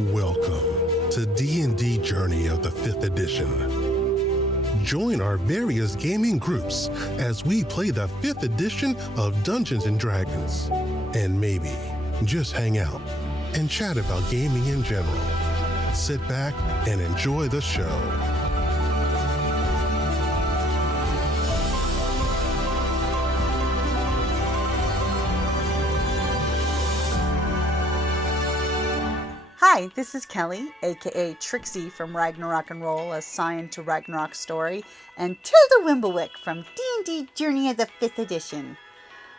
Welcome to D&D Journey of the 5th edition. Join our various gaming groups as we play the 5th edition of Dungeons & Dragons. And maybe just hang out and chat about gaming in general. Sit back and enjoy the show. Hi, this is Kelly, aka Trixie from Ragnarok and Roll, a Scion to Ragnarok story, and Tilda Wimblewick from D&D Journey of the 5th edition.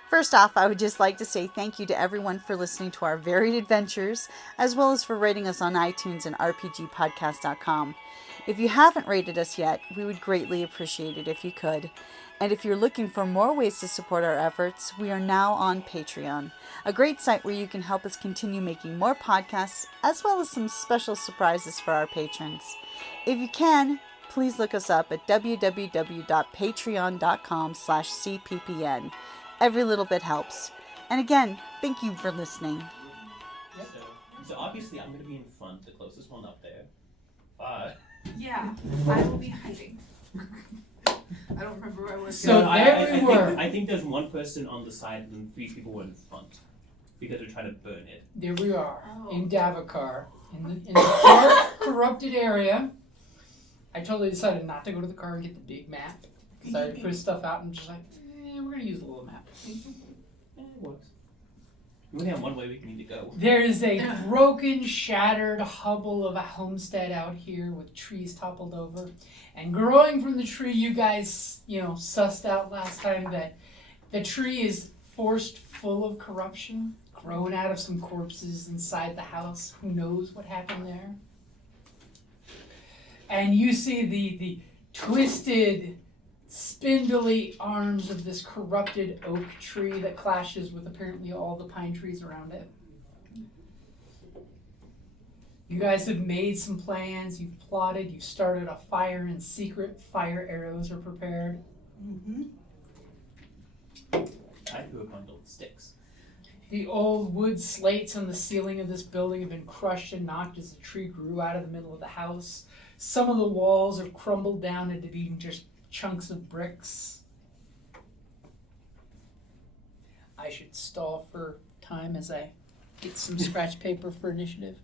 First off, I would just like to say thank you to everyone for listening to our varied adventures, as well as for rating us on iTunes and rpgpodcast.com. If you haven't rated us yet, we would greatly appreciate it if you could. And if you're looking for more ways to support our efforts, we are now on Patreon, a great site where you can help us continue making more podcasts, as well as some special surprises for our patrons. If you can, please look us up at www.patreon.com/cppn. Every little bit helps. And again, thank you for listening. So obviously I'm going to be in front, the closest one up there. Yeah, I will be hiding. I don't remember where I was. So there we were. I think there's one person on the side and 3 people were in front because they're trying to burn it. There we are in Davokar, in the dark, corrupted area. I totally decided not to go to the car and get the big map because I already put stuff out and just like, we're gonna use the little map. It works. We only have one way we need to go. There is a broken, shattered hovel of a homestead out here with trees toppled over. And growing from the tree, you guys, sussed out last time that the tree is forced full of corruption, grown out of some corpses inside the house. Who knows what happened there? And you see the twisted, spindly arms of this corrupted oak tree that clashes with apparently all the pine trees around it. You guys have made some plans, you've plotted, you've started a fire in secret, fire arrows are prepared. Mm-hmm. I threw a bundle of sticks. The old wood slates on the ceiling of this building have been crushed and knocked as the tree grew out of the middle of the house. Some of the walls have crumbled down into being just chunks of bricks. I should stall for time as I get some scratch paper for initiative.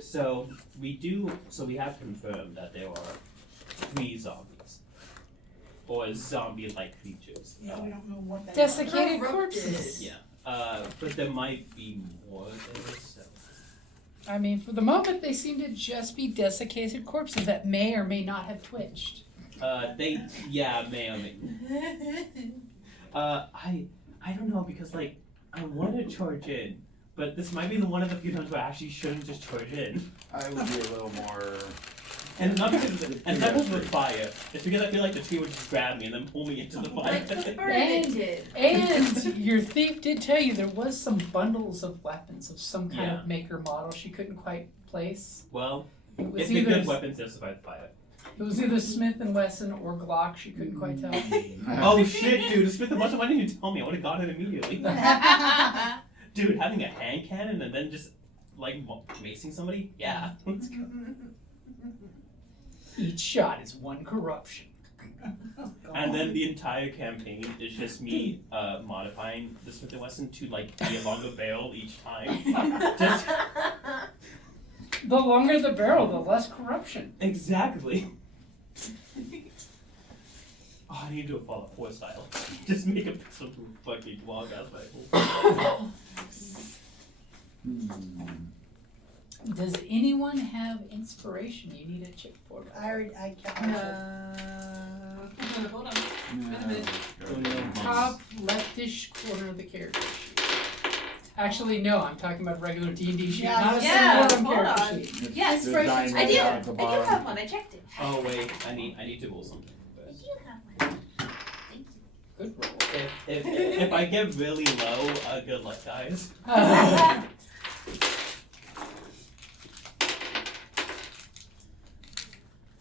So we have confirmed that there are 3 zombies. Or zombie-like creatures. Yeah, we don't know what that Desiccated is. corpses. Yeah. But there might be more there, so. I mean, for the moment, they seem to just be desiccated corpses that may or may not have twitched. May or may. I don't know because I want to charge in, but this might be one of the few times where I actually shouldn't just charge in. I would be a little more. And not because of the fire. It's because I feel like the tree would just grab me and then pull me into the fire. And your thief did tell you there was some bundles of weapons of some kind of maker model she couldn't quite place. Well, It was it's the good weapons that survive the fire. It was either Smith & Wesson or Glock, she couldn't quite tell. Oh shit, dude, Smith & Wesson, why didn't you tell me? I would have got it immediately. Dude, having a hand cannon and then just, macing somebody? Yeah, let's go. Each shot is one corruption. And then the entire campaign is just me modifying the Smith & Wesson to, be a longer barrel each time. Just... The longer the barrel, the less corruption. Exactly. Oh, I need to do a Fallout 4 style. Just make a pistol to fucking log out my whole. Does anyone have inspiration you need a chip for? I can't. Hold on. Wait a minute. Top leftish corner of the character sheet. Actually, no, I'm talking about regular D&D sheet, not a Symbaroum character sheet. Yeah, inspiration. I do have one. I checked it. Oh wait, I need to roll something first. I do have one. Thank you. Good roll. If I get really low, good luck, guys.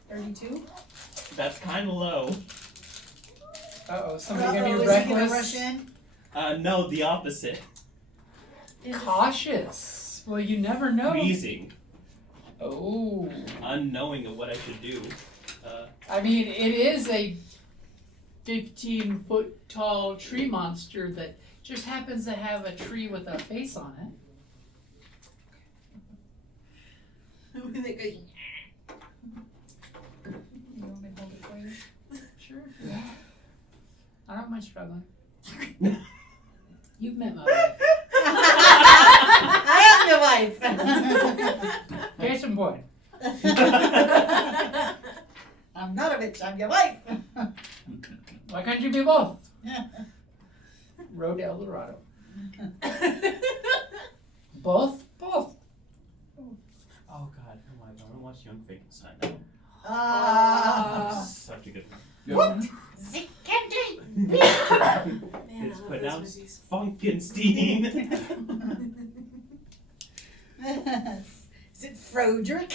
32. That's kind of low. Uh-oh, somebody gonna be reckless? Rush in? No, the opposite. Cautious. Well, you never know. Wheezing. Oh. unknowing of what I should do. I mean, it is a 15-foot tall tree monster that just happens to have a tree with a face on it. They go, You want me to hold it for you? Sure. Yeah. I don't mind struggling. You've met my wife. I am your wife. Case in point. I'm not a bitch, I'm your wife. Why can't you be both? Road to El Dorado. Both? Both. Oh God, oh my God, I want to watch Young Frankenstein now. Such a good one. What? Man, It's I love those pronounced movies. Funkenstein. Is it Froderick?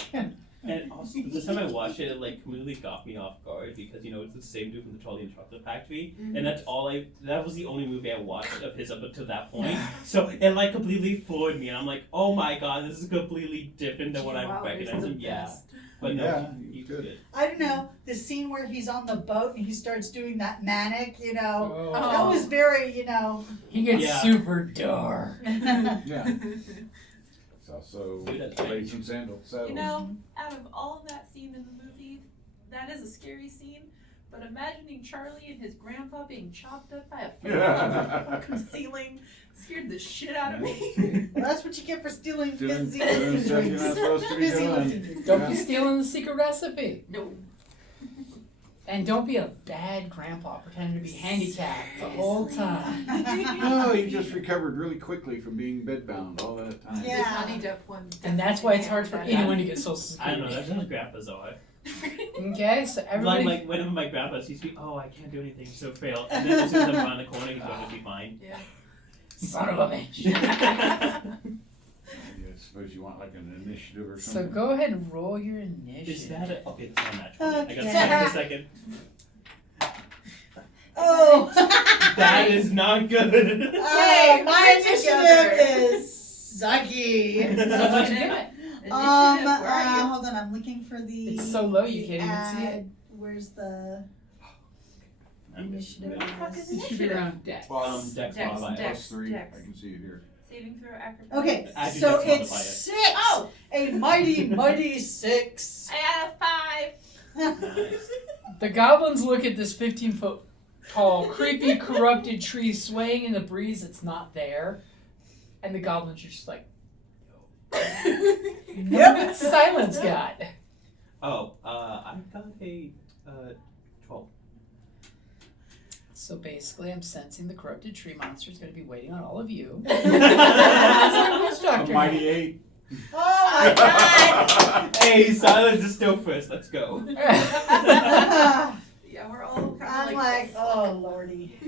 And also, the time I watched it, it like completely got me off guard because it's the same dude from the Charlie and Chocolate Factory, and that was the only movie I watched of his up until that point. So it like completely floored me, and I'm like, oh my God, this is completely different than what I Wow, recognized he's him. the Yeah, best. but no, Yeah, he's good. good. I don't know, the scene where he's on the boat and he starts doing that manic, Oh. that was very, He gets Yeah. super dark. Yeah. It's also Dude, that's blades and saddles. You know, out of all of that scene in the movie, that is a scary scene. But imagining Charlie and his grandpa being chopped up by a fish on the fucking ceiling scared the shit out of me. Well, that's what you get for stealing Doing fizzy stuff you're not supposed to be fizzy doing. lifting drinks. Don't be stealing the secret recipe. No. And don't be a bad grandpa pretending to be handicapped the whole time. No, he just recovered really quickly from being bedbound all that time. Yeah. The Johnny Depp one. And that's why it's hard for definitely anyone to get Social I don't know, Security. that's just grandpa's are. Okay, so everybody. Like whenever my grandpa's, he's like, oh, I can't do anything, so fail. And then as soon as I'm around the corner, he's going to be fine. Yeah. Son of a bitch. I suppose you want like an initiative or So something. go ahead and roll your Is initiative. that a... Okay, it's on that 20. I Okay. got stuck for a second. Oh. That is not good. Oh, my we're initiative together. is sucky. So what'd you give it? Initiative, where are you? Hold on, I'm looking for the. It's so low you can't even see it. Where's the initiative? Where the fuck is It should be initiative? around deck. Dex Dex, modifier. Dex. Plus 3. Dex. I can see it here. Saving throw acrobatics. Okay, Add your so Dex it's modifier. 6. Oh! A mighty 6. I got a 5. Nice. The goblins look at this 15-foot tall, creepy, corrupted tree swaying in the breeze that's not there. And the goblins are just like, Yep. silence got. Oh, I got a 12. So basically, I'm sensing the corrupted tree monster is going to be waiting on all of you. A mighty 8. Oh my god! Hey, silence is still first. Let's go. I'm Yeah, we're all kind of like, oh lordy.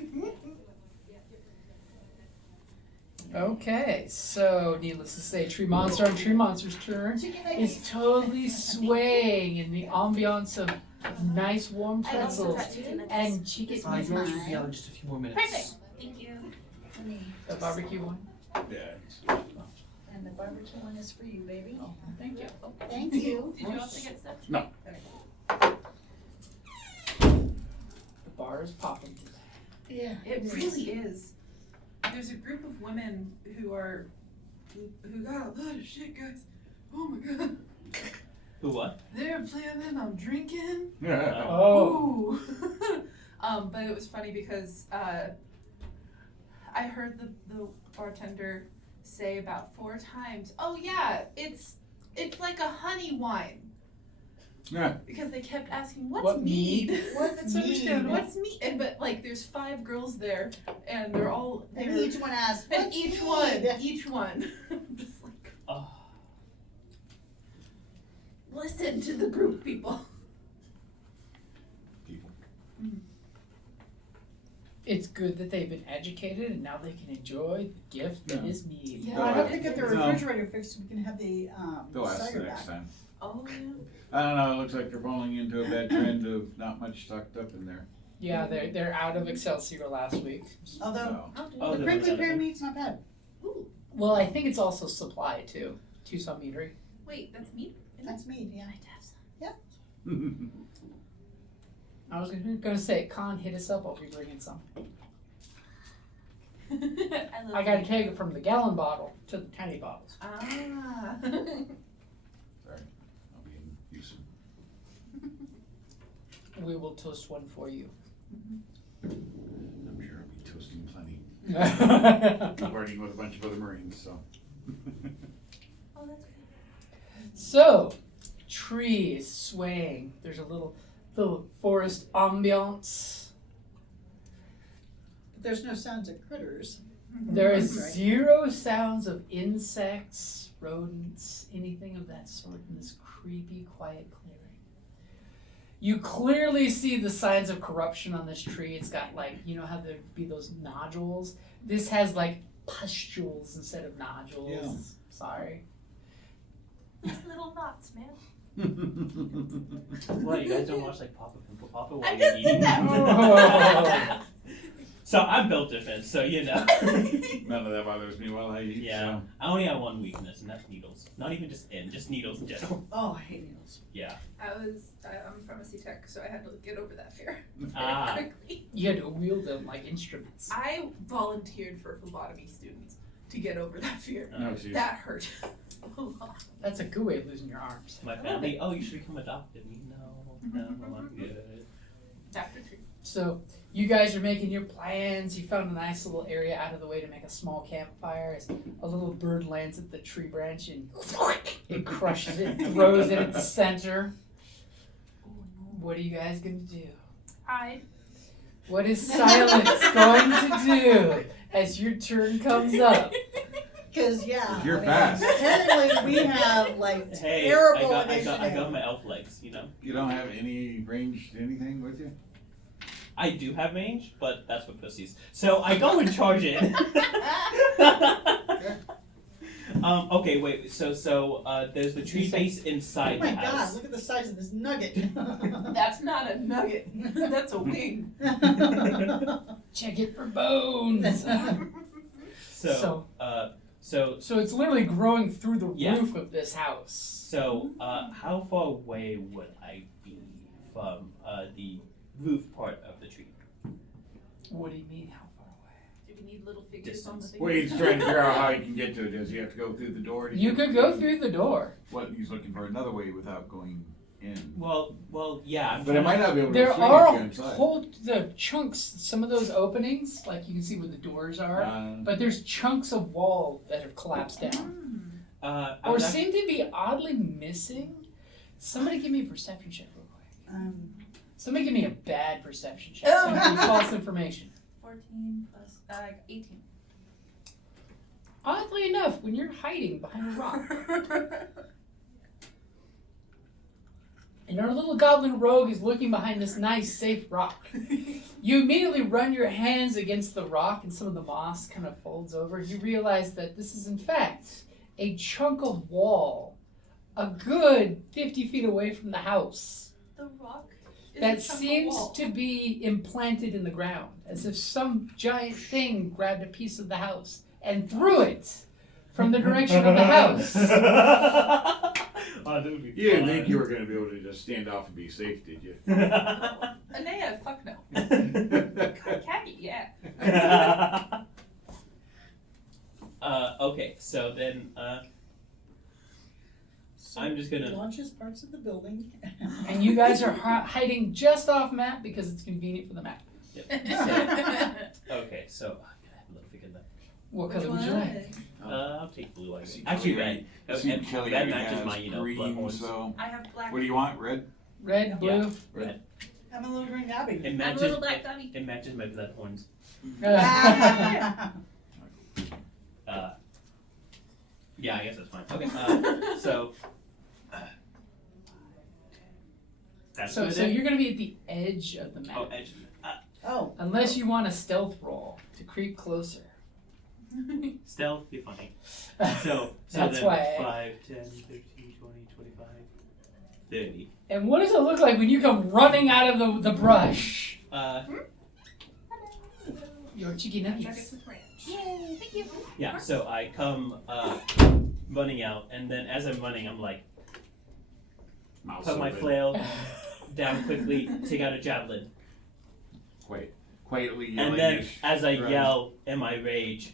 Okay, so needless to say, tree monster on tree monster's turn is totally swaying in the ambiance of nice warm I also pretzels got chicken nuggets. and chicken. Yours will be out in just a few more minutes. Perfect. Thank you. The barbecue one. Yeah. And the barbecue one is for you, baby. Oh, thank you. Thank you. Did you also get stuff? The bar is popping today. Yeah. It really is. There's a group of women who got a lot of shit, guys. Oh my god. Who what? They're planning on drinking. Yeah. Oh. Ooh. But it was funny because I heard the bartender say about 4 times, "Oh yeah, it's like a honey wine." Yeah. Because they kept asking, "What's What mead?" mead? What's understandable. What's mead? And but like, there's 5 girls there, and they're all And each one asks, and what's each mead? one, just like Oh. listen to the group people. People. It's good that they've been educated and now they can enjoy the gift that Yeah. is mead. Yeah. Well, I hope they get the No. refrigerator fixed so we can have the They'll ask cider the next back. time. Oh yeah. I don't know, it looks like they're falling into a bad trend of not much stocked up in there. Yeah, they're out of Excelsior last week. Although No. Oh, the they're crinkly not pear bad. meat's not bad. Ooh, Well, I think it's also supply too. Tucson Meadery. wait, that's meat? That's me, yeah. I was gonna say, Con, hit us up. I'll be bringing some. I gotta take it from the gallon bottle to the tiny bottles. Ah. Sorry, I'll be in Houston. We will toast one for you. I'm sure I'll be toasting plenty. So, Partying with a bunch of other Marines, so. Oh, that's good. trees swaying. There's a little forest ambiance. But there's no sounds of critters. There is Right. 0 sounds of insects, rodents, anything of that sort in this creepy, quiet clearing. You clearly see the signs of corruption on this tree. It's got you know how there'd be those nodules? This has pustules instead of nodules. Yeah. Sorry. Little knots, man. What, you guys don't watch Papa Pimple Papa while I you're just did eating? that. So I'm built different, so you know. None of that bothers me while I eat. Yeah. I only have one weakness, and that's needles. Not even just needles in general. Oh, I hate needles. Yeah. I'm a pharmacy tech, so I had to get over that fear very Ah. quickly. You had to wield them like instruments. I volunteered for phlebotomy students to get over that fear. No, geez. That hurt a lot. That's a good way of losing your arms. My family, oh, you should become adopted. No, I'm good. After treatment. So you guys are making your plans. You found a nice little area out of the way to make a small campfire. As a little bird lands at the tree branch and it crushes it, throws it at the center. What are you guys gonna do? I What is Silence going to do as your turn comes up? Because, yeah. You're fast. Technically, we have, Hey, terrible I initiative. got my elf legs, you know? You don't have any ranged anything with you? I do have range, but that's for pussies. So I go and charge in. Okay, wait. So there's the tree base Oh inside my the god, house. look at the size of this nugget. That's not a nugget. That's a wing. Check it for bones. So it's literally growing through the Yeah. roof of this house. So how far away would I be from the roof part of the tree? What do you mean, how far away? Do we need little figures Distance. on the thing? Well, he's trying to figure out how he can get to it. Does he have to go through the door? You could go through the door. What, he's looking for another way without going in. Well, yeah. I'm But I trying- might not be able to There swing are at you inside. whole the chunks, some of those openings, like you can see where the doors are, but there's chunks of wall that have collapsed down. I Or was seem to be oddly missing. Somebody give me a perception check real quick. Somebody give me a bad perception check. Oh. Somebody give me false information. 14 plus 18. Oddly enough, when you're hiding behind a rock, and our little goblin rogue is looking behind this nice, safe rock, you immediately run your hands against the rock and some of the moss kind of folds over. You realize that this is, in fact, a chunk of wall, a good 50 feet away from the house, The rock is that a chunk of seems wall. to be implanted in the ground, as if some giant thing grabbed a piece of the house and threw it from the direction of the house. Oh, that would be You didn't fun. think you were going to be able to just stand off and be safe, did you? Anea, fuck no. Khaki, yeah. Okay, so then So I'm just gonna- launches parts of the building. And you guys are hiding just off map because it's convenient for the map. okay, so can I have a little figure that? What color would you like? I'll take blue. I guess. See, Actually, Kelly, red. See, And Kelly red already matches has my, blood green, horns. so I have black. what do you want? Red? Red, blue. Red. I'm a little green gobby. It I'm a matches. little black gummy. It matches my blood horns. Yeah, I guess that's fine. Okay, so that's So, good so then? you're going to be at the edge of the map. Oh, edge. Oh, Unless you want a stealth roll to creep closer. Stealth, be funny. So That's then why. 5, 10, 15, 20, 25, 30. And what does it look like when you come running out of the brush? Your chicken Nuggets nuggets. with ranch. Yay, thank you. Yeah, so I come running out, and then as I'm running, I'm like, Mouth put my open. flail down quickly, take out a javelin. Quietly yelling. And then, ish. as I Right. yell in my rage,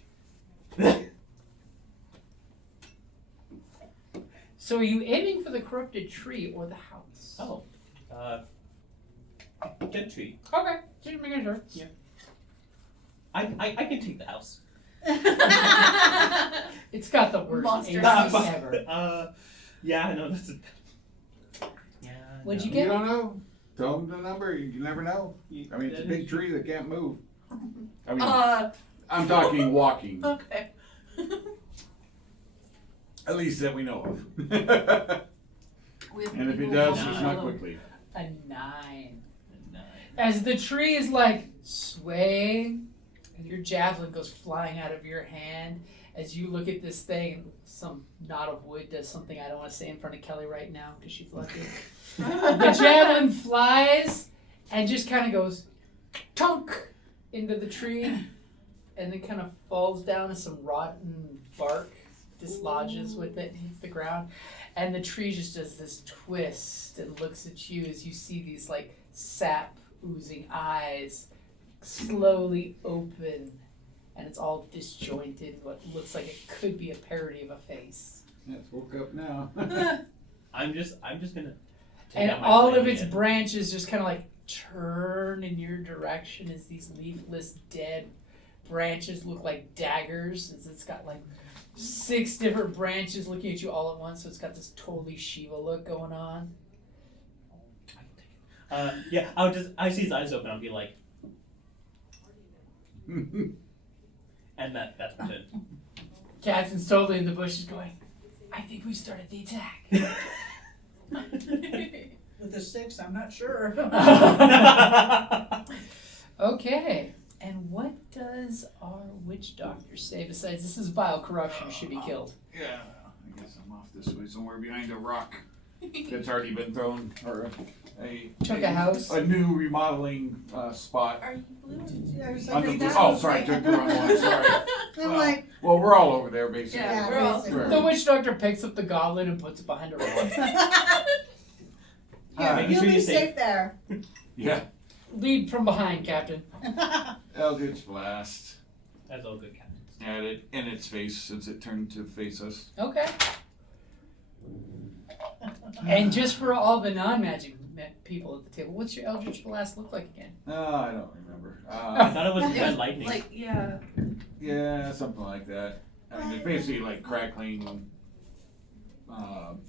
So are you aiming for the corrupted tree or the house? oh, dead tree. Okay, just making sure. Yeah. I can take the house. It's got the worst Monster AC house. ever. Yeah, I know that's a. Yeah. What'd no. you get? You don't know. Tell them the number. You never know. I mean, it's a That big is- tree that can't move. I mean, Uh, I'm talking walking. okay. At least that we know of. We have And if it people does, walking it's No. not alone. quickly. A 9. No. As the tree is like swaying, and your javelin goes flying out of your hand, as you look at this thing, and some knot of wood does something I don't want to say in front of Kelly right now because she's lucky. The javelin flies and just kind of goes tunk into the tree, and then kind of falls down as some rotten bark dislodges with it and hits the ground. And the tree just does this twist and looks at you as you see these like sap oozing eyes slowly open, and it's all disjointed, what looks like it could be a parody of a face. Yeah, it's woke up now. I'm just gonna. Take And out my all flail of its again. branches just kind of like turn in your direction as these leafless dead branches look like daggers, as it's got like 6 different branches looking at you all at once, so it's got this totally Shiva look going on. Yeah, I see his eyes open. I'll be like, and that's it. Captain's totally in the bushes going, I think we started the attack. With a 6, I'm not sure. Okay, and what does our witch doctor say besides this is vile corruption, should be killed? Yeah, I guess I'm off this way, somewhere behind a rock that's already been thrown, or Took a house? a new remodeling spot. Are you blue? I was Under like, the- that oh, was sorry, like- took the wrong one. Sorry. I'm like, Well, we're all over there, basically. Yeah, yeah, we're all- basically. The witch doctor picks up the goblin and puts it behind a rock. Yeah, Making you'll sure be you're safe safe. there. Yeah. Lead from behind, Captain. Eldritch Blast. That's all good, Captain. At it in its face, since it turned to face us. Okay. And just for all the non-magic people at the table, what's your Eldritch Blast look like again? Oh, I don't remember. I thought it was It red was lightning. Like, yeah. Yeah, something like that. I mean, it's basically like crackling,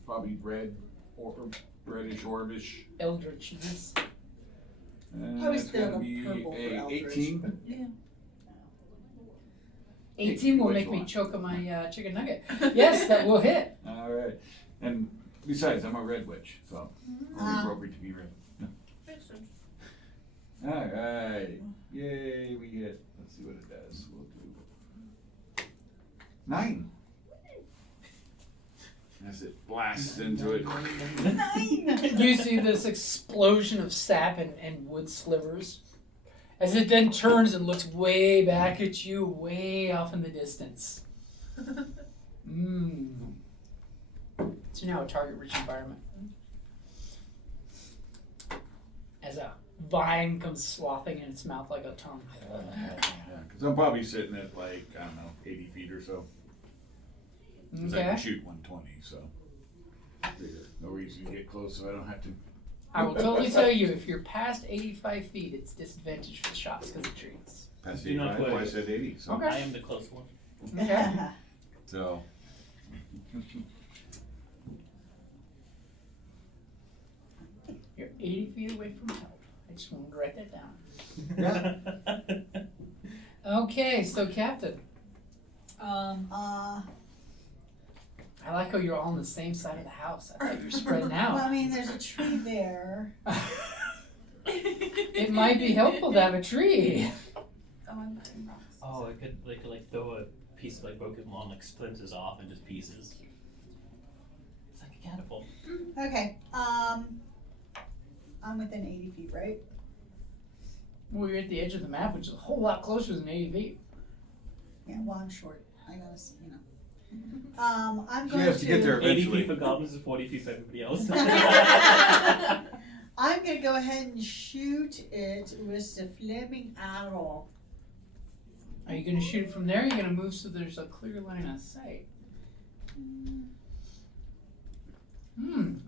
probably red or reddish orbish. Eldritchness. I was It's still gonna a be purple for a Eldritch. 18. Yeah. 18 will Which make me one? choke on my chicken nugget. Yes, that will hit. All right. And besides, I'm a red witch, so it's Ah. appropriate to be red. Makes sense. All right. Yay, we hit. Let's see what it does. We'll do 9. As it blasts into it. You see this explosion of sap and wood slivers as it then turns and looks way back at you, way off in the distance. So now a target-rich environment. As a vine comes slothing in its mouth like a tongue. Because I'm probably sitting at like, I don't know, 80 feet or so. Because I can Okay. shoot 120, so. Figure no reason to get close so I don't have to. I will totally tell you, if you're past 85 feet, it's disadvantage for the shots because of trees. Past Do not 85, play. I said 80, so. Okay. I am the close one. Okay. So. You're 80 feet away from help. I just wanted to write that down. Okay, so Captain, Uh, I like how you're all on the same side of the house. I thought you were spreading well, out. I mean, there's a tree there. It might be helpful to have a tree. Oh, I'm putting rocks. Oh, I could like throw a piece of like broken lawn like splinters off into pieces. It's like a catapult. Okay, I'm within 80 feet, right? Well, you're at the edge of the map, which is a whole lot closer than 80 feet. Yeah, well, I'm short. I gotta, you know. I'm She going has to get there 80 eventually. feet for goblins and 40 feet for everybody else. I'm gonna go ahead and shoot it with the flaming arrow. Are you going to shoot it from there? Or are you going to move so there's a clear line of sight?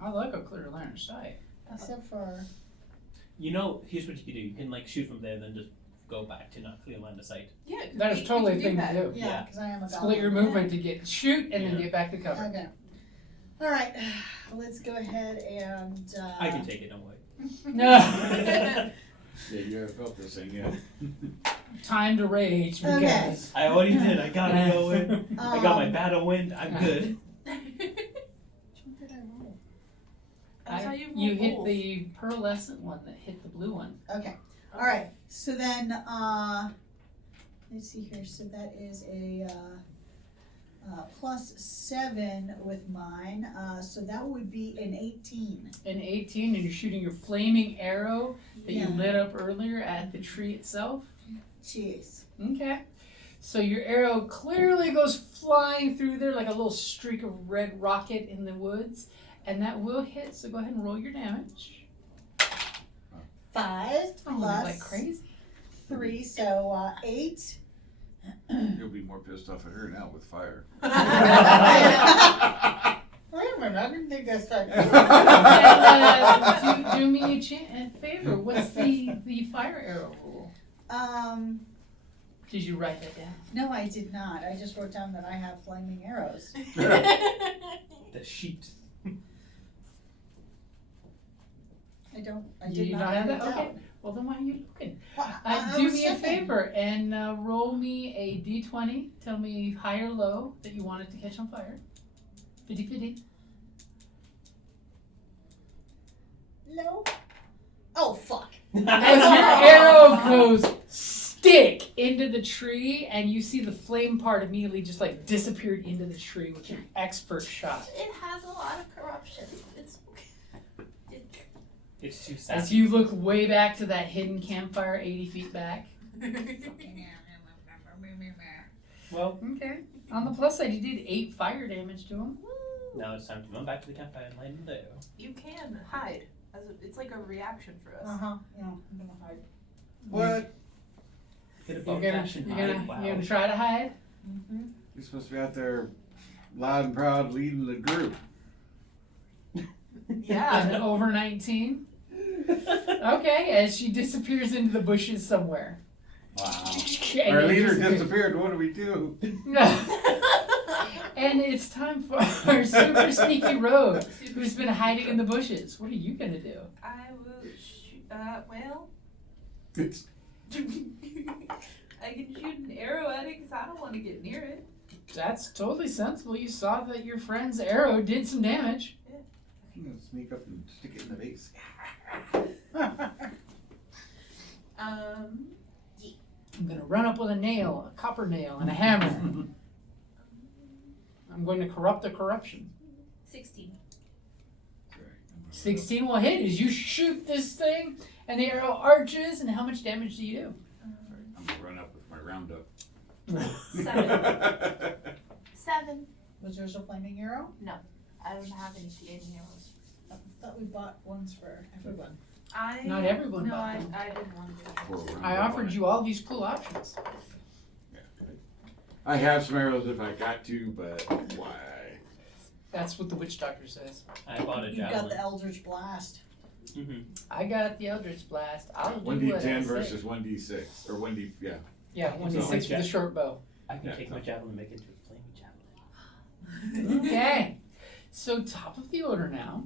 I like a clear line of sight. Except for You know, here's what you can do. You can like shoot from there and then just go back to not clear line of sight. Yeah, 'cause That we- is totally a we can thing do to that. do. yeah, because I am a Split your goblin. movement to get shoot and then Yeah. get back to cover. Okay. All right. Let's go ahead and. I can take it, don't worry. No. Yeah, you haven't felt this thing yet. Time to rage Okay. because I already did. I got it going. I got my Um, battle wind. I'm good. What did I roll? I saw you you roll hit both. the pearlescent one that hit the blue one. Okay. All right. So then, let's see here. So that is a +7 with mine. So that would be an 18. An 18, and you're shooting your flaming arrow that you Yeah. lit up earlier at the tree itself. Jeez. Okay. So your arrow clearly goes flying through there like a little streak of red rocket in the woods, and that will hit. So go ahead and roll your damage. 5 Oh, plus like crazy. 3, so 8. You'll be more pissed off at her now with fire. Wait a minute, I didn't think that's right. And, do me a favor. What's the fire arrow rule? Did you write that down? No, I did not. I just wrote down that I have flaming arrows. The sheet. I You did don't not have write it that? Okay. down. Well, then why are you looking? Well, I Do was me a checking. favor and roll me a d20. Tell me high or low that you want it to catch on fire. 50-50. No. Oh, fuck. As your arrow goes stick into the tree, and you see the flame part immediately just like disappeared into the tree with your expert shot. It has a lot of corruption. It's It's too sad. As you look way back to that hidden campfire 80 feet back. Well, Okay. On the plus side, you did 8 fire damage to him. now it's time to run back to the campfire and light the there. You can hide. It's like a reaction for us. Yeah, I'm gonna hide. What? Get a You're bone gonna, dash and you're hide. gonna, Wow. you're gonna try to hide? You're supposed to be out there loud and proud leading the group. Yeah. And over 19. Okay, as she disappears into the bushes somewhere. Wow. And Our you leader disappear. disappeared. What do we do? And it's time for our super sneaky rogue who's been hiding in the bushes. What are you gonna do? I will shoot. Well, It's I can shoot an arrow at it because I don't want to get near it. That's totally sensible. You saw that your friend's arrow did some damage. I'm gonna sneak up and stick it in the base. I'm gonna run up with a nail, a copper nail, and a hammer. I'm going to corrupt the corruption. 16. 16 will hit as you shoot this thing, and the arrow arches. And how much damage do you do? I'm gonna run up with my roundup. 7. Was yours a flaming arrow? I don't have any flaming arrows. I thought we bought ones for everyone. Not everyone No, bought them. I didn't want to. I offered you all these cool options. I have some arrows if I got to, but why? That's what the witch doctor says. I bought a You got javelin. the Eldritch Blast. Mm-hmm. I got the Eldritch Blast. I'll do what I 1d10 say. versus 1d6 or 1d Yeah, 1d6 with a short bow. I can Yeah. take my javelin and make it into a flaming javelin. Okay. So top of the order now.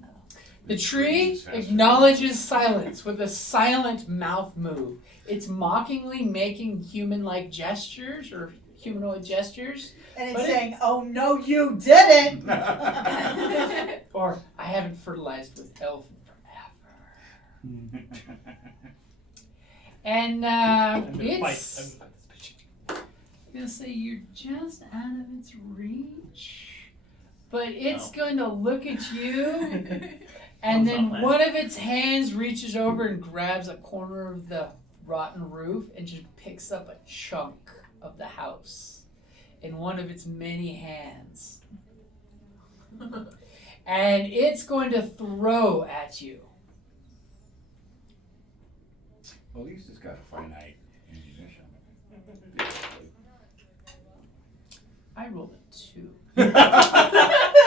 The tree Faster. acknowledges silence with a silent mouth move. It's mockingly making human-like gestures or humanoid gestures. And it's But saying, oh no, you didn't! Or, I haven't fertilized with elf forever. And I'm gonna it's... fight. I'm gonna fight this bitch. I'm gonna say you're just out of its reach. But it's No. going to look at you, and One's then not left. one of its hands reaches over and grabs a corner of the rotten roof and just picks up a chunk of the house. in one of its many hands. And it's going to throw at you. Well, at least it's got a finite ammunition. I rolled a 2.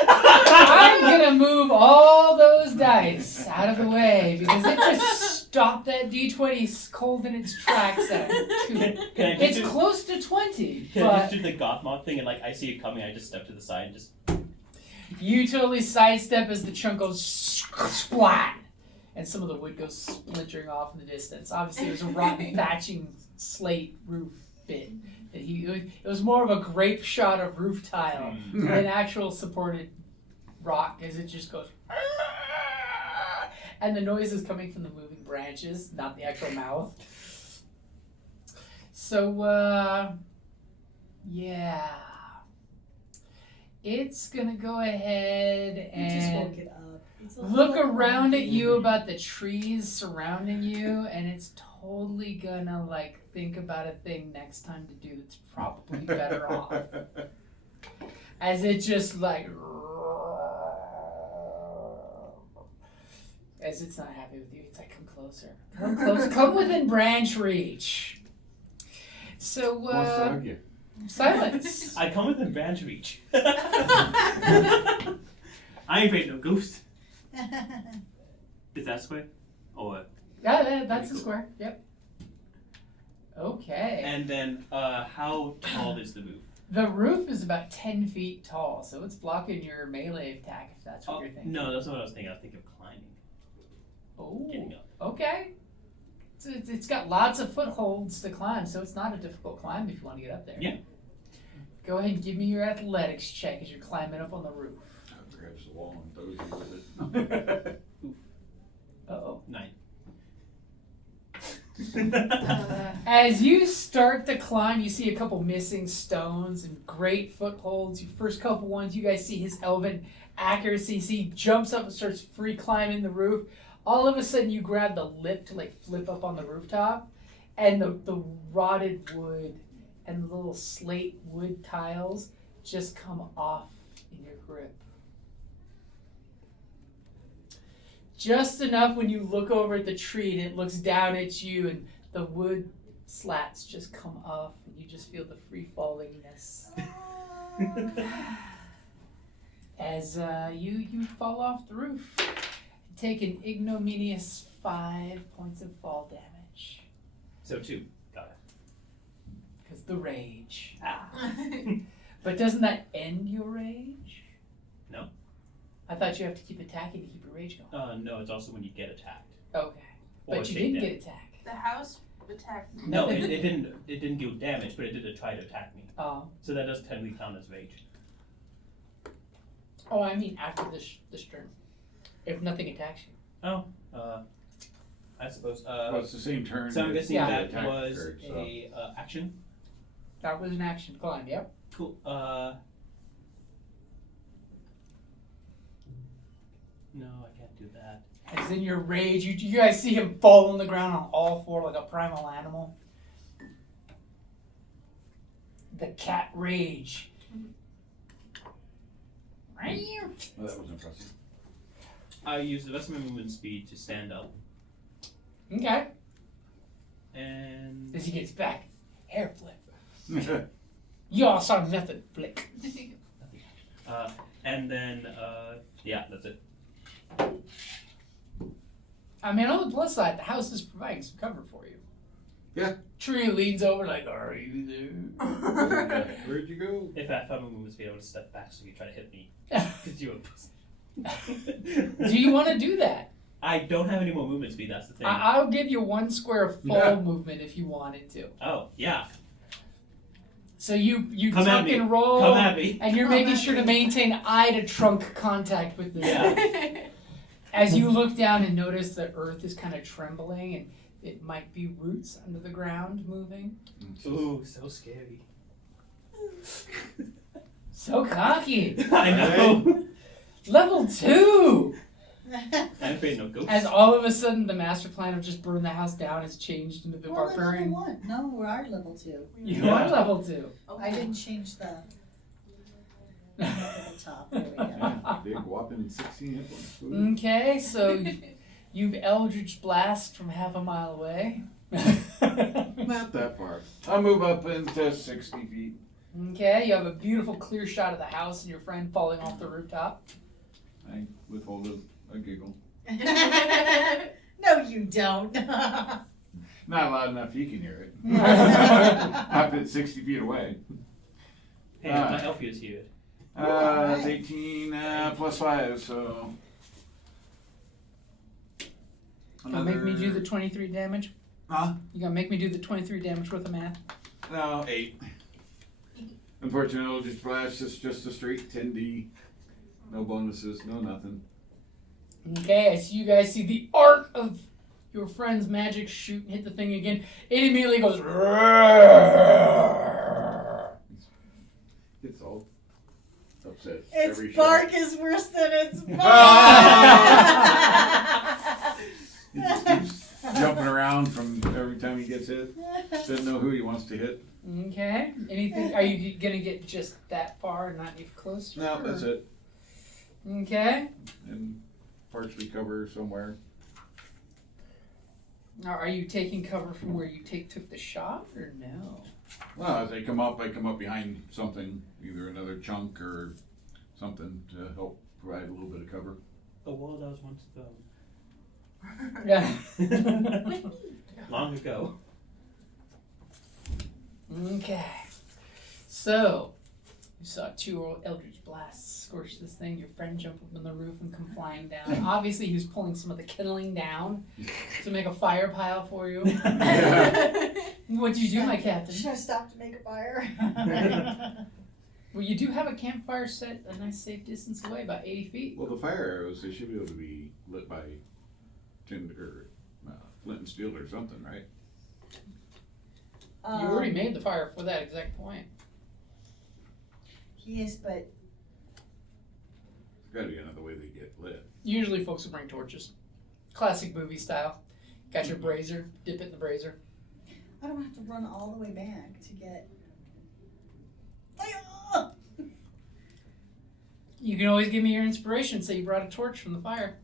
I'm gonna move all those dice out of the way because it just stopped that D20 cold in its tracks at 2. Can I It's just do, close to 20, can I but just do the goth moth thing and like I see it coming, I just step to the side and just. you totally sidestep as the chunk goes splat, and some of the wood goes splintering off in the distance. Obviously, it was a rotten thatching slate roof bit. It was more of a grape shot of roof tile than an actual supported rock, as it just goes. And the noise is coming from the moving branches, not the actual mouth. So, yeah. It's gonna go ahead You just woke and it up. It's a look little around at cranky. you about the trees surrounding you, and it's totally gonna like think about a thing next time to do that's probably better off. As it just like, as it's not happy with you, it's like, come closer, come closer, come within branch reach. So, Wants to hug you. silence. I come within branch reach. I ain't afraid of no ghost. Is that square? Or Yeah, that's the square. Yep. Okay. and then how tall is the roof? The roof is about 10 feet tall, so it's blocking your melee attack if that's what Oh, you're thinking. no, that's not what I was thinking. I was thinking of climbing. Oh, Getting up. okay. It's got lots of footholds to climb, so it's not a difficult climb if you want to get up there. Yeah. Go ahead and give me your athletics check as you're climbing up on the roof. Grabs the wall and throws you with it. Uh-oh. 9. As you start to climb, you see a couple missing stones and great footholds. Your first couple ones, you guys see his elven accuracy. So he jumps up and starts free climbing the roof. All of a sudden, you grab the lip to like flip up on the rooftop, and the rotted wood and the little slate wood tiles just come off in your grip. Just enough when you look over at the tree and it looks down at you and the wood slats just come off and you just feel the free fallingness. As you fall off the roof and take an ignominious 5 points of fall damage. So 2. Got it. Because the rage. Ah. But doesn't that end your rage? No. I thought you have to keep attacking to keep your rage going. No, it's also when you get attacked. Okay. Or But you stay didn't dead. get attacked. The house attacked me. No, it didn't do damage, but it did try to attack me. Oh. So that does technically count as rage. Oh, I mean after this turn. If nothing attacks you. Oh, I suppose. Well, it's the same turn. So I'm as guessing Yeah. the that attack was occurred, so. a action. That was an action climb, yep. Cool. No, I can't do that. As in your rage, you guys see him fall on the ground on all four like a primal animal. The cat rage. Well, that was impressive. I use the rest of my movement speed to stand up, Okay. and As he gets back, hair flip. Y'all saw nothing flick. and then yeah, that's it. I mean, on the plus side, the house is providing some cover for you. Yeah. Tree leans over like, are you there? Where'd you go? If I had my movement speed, I would have stepped back so you try to hit me. Because you were. Do you want to do that? I don't have any more movement speed. That's the thing. I'll give you 1 square of fall movement if you wanted to. Oh yeah. So you Come at tuck me. and roll, Come at me. and you're making sure to maintain eye to trunk contact with the Yeah. As you look down and notice the earth is kind of trembling, and it might be roots under the ground moving. Ooh, so scary. So cocky. I know. Level 2. I'm afraid no ghosts. As all of a sudden the master plan of just burn the house down has changed into the We're at level barbarian. 1. No, we are level 2. You are level 2. I didn't change the up at the top. There we go. Yeah, big whopping 16 hit points. Woo. Okay, so you've Eldritch Blast from half a mile away. Not that far. I'll move up into 60 feet. Okay, you have a beautiful clear shot of the house and your friend falling off the rooftop. I withhold a giggle. No, you don't. Not loud enough he can hear it. Up at 60 feet away. Hey, my elf is here. It's 18 plus 5, so. You gonna make me do the 23 damage? Huh? You gonna make me do the 23 damage with the math? No, 8. Unfortunately, Eldritch Blast is just a straight 10d. No bonuses, no nothing. Okay, so you guys see the arc of your friend's magic shoot and hit the thing again. It immediately goes. It's all upset. Its every bark shot. is worse than its bite. He just keeps jumping around from every time he gets hit. Doesn't know who he wants to hit. Okay. Anything? Are you gonna get just that far and not even closer? No, that's it. Okay. And partially cover somewhere. Now, are you taking cover from where you took the shot or no? Well, as I come up behind something, either another chunk or something to help provide a little bit of cover. The wall that was once the Yeah. long ago. Okay. So, you saw 2 Eldritch Blasts scorch this thing. Your friend jumped up on the roof and come flying down. Obviously, he was pulling some of the kindling down to make a fire pile for you. What'd you do, my captain? Should I stop to make a fire? Well, you do have a campfire set a nice safe distance away, about 80 feet. Well, the fire arrows, they should be able to be lit by tinder, flint and steel or something, right? You already made the fire for that exact point. Yes, but There's got to be another way they get lit. Usually folks will bring torches. Classic movie style. Got your brazier, dip it in the brazier. I don't have to run all the way back to get. You can always give me your inspiration, say you brought a torch from the fire.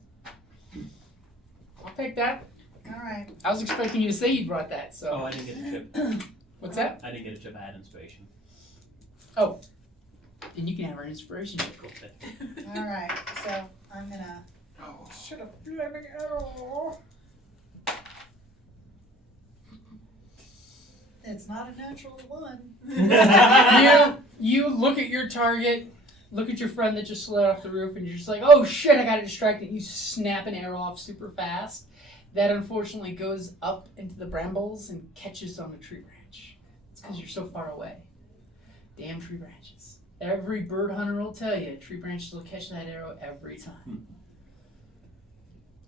I'll take that. All right. I was expecting you to say you brought that, so. Oh, I didn't get a chip. What's that? I didn't get a chip. I had inspiration. Oh. Then you can have our inspiration. Cool. All right. So I'm gonna. Oh. Should have flaming arrow. It's not a natural 1. You look at your target, look at your friend that just slid off the roof, and you're just like, oh shit, I got distracted. You snap an arrow off super fast. That unfortunately goes up into the brambles and catches on a tree branch. It's because you're so far away. Damn tree branches. Every bird hunter will tell you, tree branches will catch that arrow every time.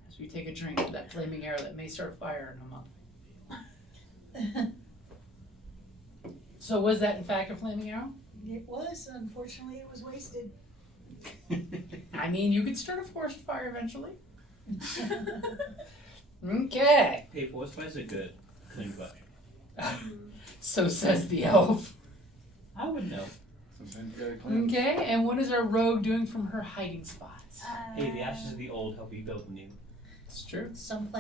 As we take a drink of that flaming arrow that may start a fire in a month. So was that in fact a flaming arrow? It was. Unfortunately, it was wasted. I mean, you could start a forest fire eventually. Okay. Hey, forest fires are good. Clean question. So says the elf. I would know. Sometimes you gotta clean. Okay, and what is our rogue doing from her hiding spots? Hey, the ashes of the old help you build the new. It's true. Some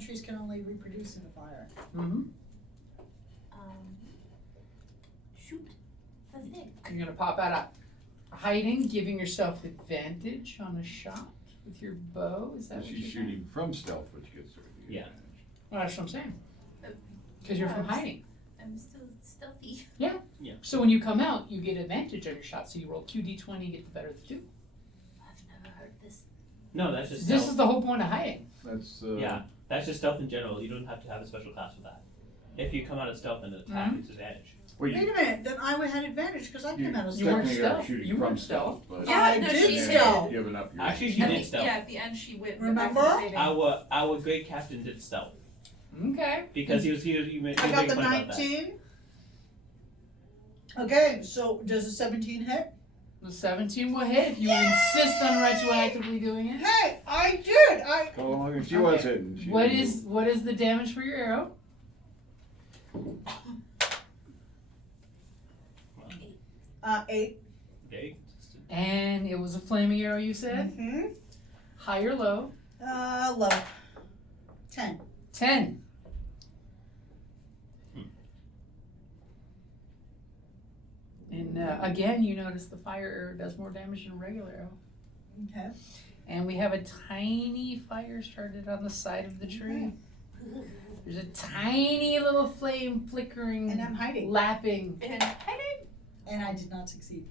trees can only reproduce in a fire. Mm-hmm. Shoot the thing. You're gonna pop out of hiding, giving yourself advantage on a shot with your bow. Is that what She's you're shooting from stealth, which gets her the Yeah. advantage. Well, that's what I'm saying. Because you're from hiding. I'm still stealthy. So when you come out, you get advantage on your shot. So you roll 2d20, get the better of the 2. I've never heard this. No, that's just This stealth. is the whole point of hiding. That's Yeah, that's just stealth in general. You don't have to have a special class for that. If you come out of stealth and attack, it's advantage. well, Wait a minute. Then I would have advantage because I came out of You weren't stealth. technically are stealth. shooting You from weren't stealth. but Yeah, I no, did she stealth. giving up your Actually, she At did the- stealth. Yeah, at the end she went. Remember? Our great captain did stealth Okay. because he made I got making the fun about that. 19. Okay, so does a 17 hit? The 17 will hit if you insist on retroactively doing it. Hey, I did. Go along, she was hitting. She What didn't is the damage for your arrow? 8. Okay. And it was a flaming arrow, you said? Mm-hmm. High or low? Low. 10. 10. And again, you notice the fire arrow does more damage than a regular arrow. Okay. And we have a tiny fire started on the side of the tree. There's a tiny little flame flickering, And I'm hiding. lapping. And hiding. And I did not succeed.